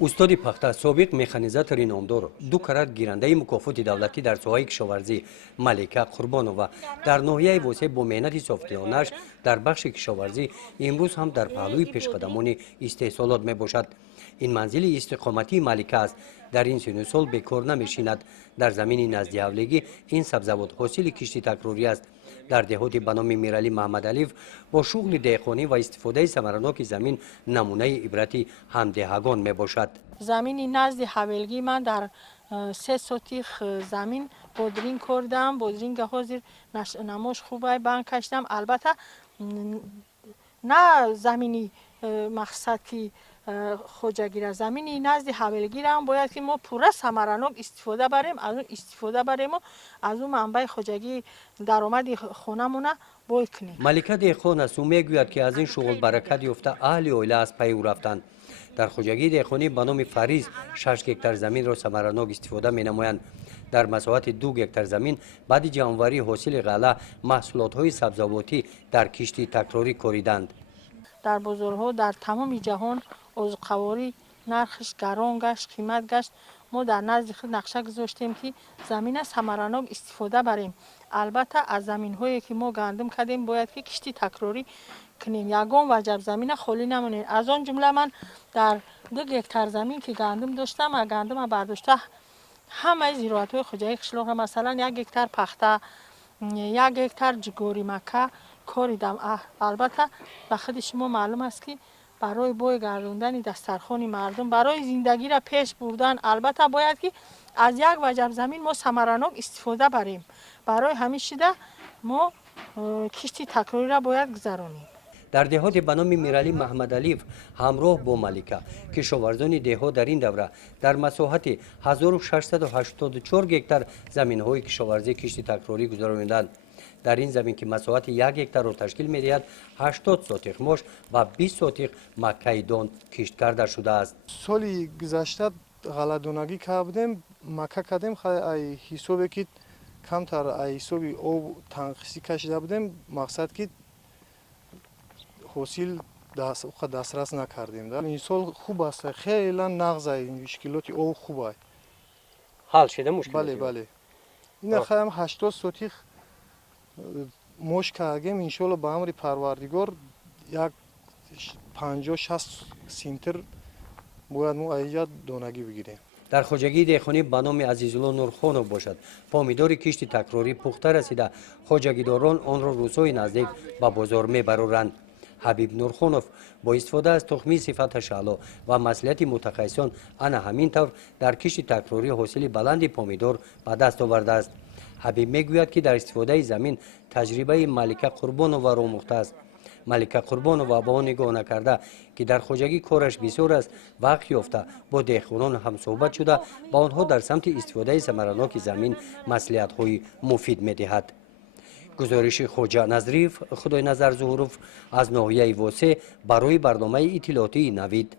استاد پخته سابق مکانیزاتور نامدار دو کرات گیرنده مکافات دولتی در ساحه کشاورزی ملکه قربانووا در ناحیه واسه با مهنت صافدلانه‌اش در بخش کشاورزی امروز هم در پهلوی پیشقدمان استحصالات می باشد. این منزل استقامتی ملکه است. در این سن و سال بکار نمیشیند. در زمین نزد حولگی این سبزوات حاصل کشتی تکراری است. در دهات به نام میرعلی محمدعلیف با شغل دهقانی و استفاده ثمرناک زمین نمونه عبرتی همدهگان می باشد. زمین نزد حولگی من در 3 سوتیخ زمین بودرینگ کردم. بودرینگ حاضر نموش خوبه بانک کشتم. البته نه زمینی مقصد که خوجگیر زمینی نزد حولگی هم باید که ما پوره ثمرناک استفاده بریم از اون استفاده بریم و از اون منبع خوجگی درآمد خونمون باید کنیم. ملکه دهقان است و میگوید که از این شغل برکت یافته اهل عائله از پی او رفتند. در خوجگی دهقانی به نام فریز 6 هکتار زمین را ثمرناک استفاده می نمایند. در مساحت 2 هکتار زمین بعد جانوری حاصل غله محصولات های سبزواتی در کشتی تکراری کاریدند. در بازارها در تمام جهان عضوقواری نرخش گران گشت، قیمت گشت. ما در نزد خود نقشه گذاشتیم که زمین ثمرناک استفاده بریم. البته از زمین هایی که ما گندم کردیم باید که کشتی تکراری کنیم. یگان وجب زمین خالی نمونیم. از آن جمله من در 2 هکتار زمین که گندم داشتم و گندم برداشته همه زراعت های خوجگی قشلاق مثلا 1 هکتار پخته، 1 هکتار جگوری مکه کاریدم. البته به خود شما معلوم است که برای بوی گردوندن دسترخوان مردم برای زندگی را پیش بردن البته باید که از یک وجب زمین ما ثمرناک استفاده بریم. برای همین شده ما کشتی تکراری را باید گذرانیم. در دهات به نام میرعلی محمدعلیف همراه با ملکه کشاورزان دهات در این دوره در مساحت 1684 هکتار زمین های کشاورزی کشتی تکراری گذراندند. در این زمین که مساحت 1 هکتار را تشکیل می‌دهد 80 سوتیخ ماش و 20 سوتیخ مکه دان کشت کرده شده است. سالی گذشته غله‌دانگی کردیم، مکه کردیم، خیلی حسابی که کمتر حسابی او تنقیسی کشیده بودیم. مقصد که حاصل دسترس نکردیم. در این سال خوب است، خیلی نقض مشکلات او خوبه. حل شده مشکل؟ بله. این خیلی 80 سوتیخ موش کردیم. انشالله به امر پروردگار یک 50-60 سینتر باید ما اینجا دانگی بگیریم. در خوجگی دهقانی به نام عزیزالله نورخانوف باشد. پامیدار کشتی تکراری پخته رسیده خوجگیداران آن را روزهای نزدیک به بازار میبرند. حبیب نورخانوف با استفاده از تخمی صفتش اعلی و مصلحت متخصصان انا همین طور در کشتی تکراری حاصل بلند پامیدار به دست آورده است. حبیب میگوید که در استفاده زمین تجربه ملکه قربانووا را آموخته است. ملکه قربانووا با آن نگاه نکرده که در خوجگی کارش بسیار است وقت یافته با دهقانان هم صحبت شده با آنها در سمت استفاده ثمرناک زمین مصلحت های مفید میدهد. گزارش خواجه نظریف خدای نظر ظهوروف از ناحیه واسه برای برنامه اطلاعاتی نوید.